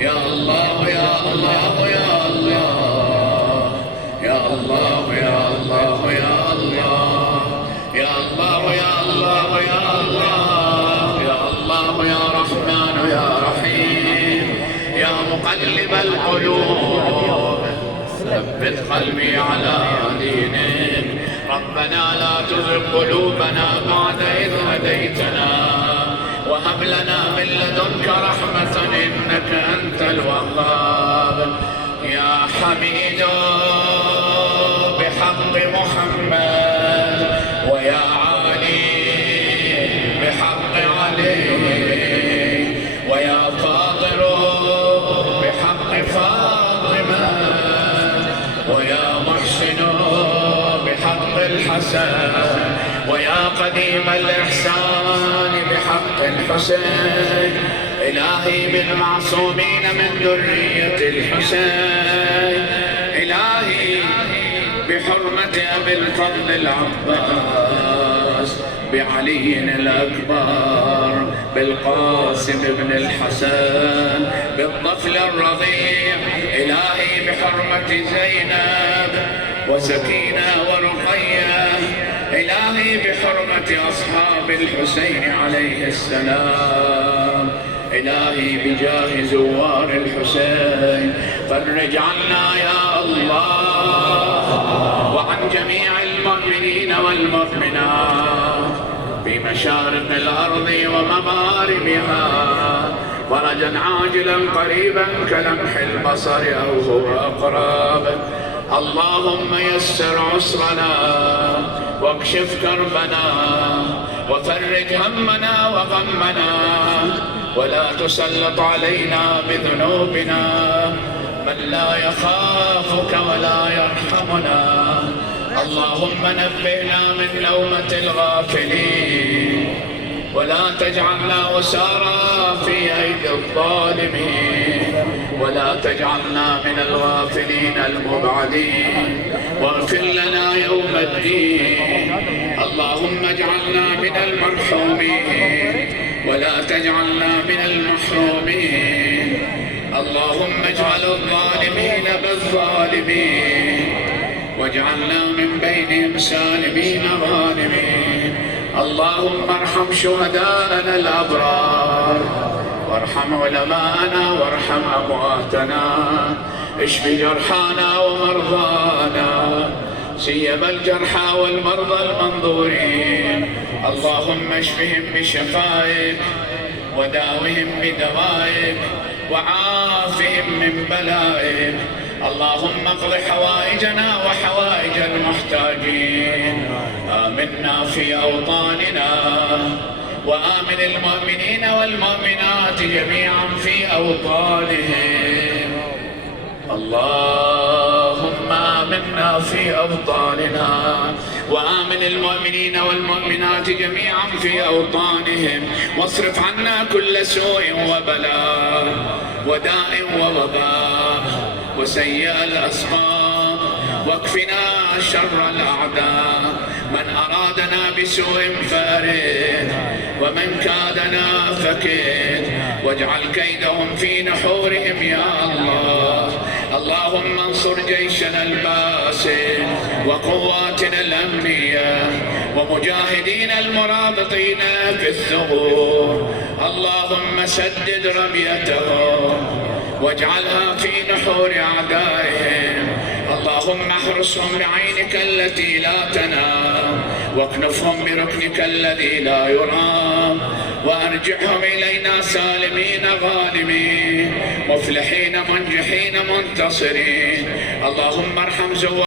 يا الله يا الله يا الله يا الله يا الله يا الله يا الله يا الله يا الله يا الله يا رحمن يا رحيم يا مقلب القلوب ثبت قلبي على دينك. ربنا لا تزغ قلوبنا بعد إذ هديتنا وهب لنا من لدنك رحمة إنك أنت الوهاب. يا حميد بحق محمد ويا علي بحق علي ويا فاطر بحق فاطمة ويا محسن بحق الحسن ويا قديم الإحسان بحق الحسين. إلهي بالمعصومين من ذرية الحسين. إلهي بحرمة أبي الفضل العباس بعلي الأكبر بالقاسم بن الحسن بالطفل الرضيع. إلهي بحرمة زينب وسكينة ورقية. إلهي بحرمة أصحاب الحسين عليه السلام. إلهي بجاه زوار الحسين فرج عنا يا الله وعن جميع المؤمنين والمؤمنات في مشارق الأرض ومغاربها فرجا عاجلا قريبا كلمح البصر أو هو أقرب. اللهم يسر عسرنا واكشف كربنا وفرج همنا وغمنا ولا تسلط علينا بذنوبنا من لا يخافك ولا يرحمنا. اللهم نبهنا من نومة الغافلين ولا تجعلنا أسارى في أيدي الظالمين ولا تجعلنا من الغافلين المبعدين واغفر لنا يوم الدين. اللهم اجعلنا من المرحومين ولا تجعلنا من المحرومين. اللهم اجعل الظالمين بالظالمين واجعلنا من بينهم سالمين غانمين. اللهم ارحم شهداءنا الأبرار وارحم علماءنا وارحم أمواتنا. اشف جرحانا ومرضانا سيما الجرحى والمرضى المنظورين. اللهم اشفهم بشفائك وداوهم بدوائك وعافهم من بلائك. اللهم اقض حوائجنا وحوائج المحتاجين. آمنا في أوطاننا وآمن المؤمنين والمؤمنات جميعا في أوطانهم. اللهم آمنا في أوطاننا وآمن المؤمنين والمؤمنات جميعا في أوطانهم واصرف عنا كل سوء وبلاء وداء ووباء وسيء الأسقام واكفنا شر الأعداء. من أرادنا بسوء فأرد ومن كادنا فكد واجعل كيدهم في نحورهم يا الله. اللهم انصر جيشنا الباسل وقواتنا الأمنية ومجاهدين المرابطين في الثغور. اللهم سدد رميتهم واجعلها في نحور أعدائهم. اللهم احرسهم بعينك التي لا تنام واكنفهم بركنك الذي لا يرام وارجعهم إلينا سالمين غانمين مفلحين منجحين منتصرين. اللهم ارحم زوار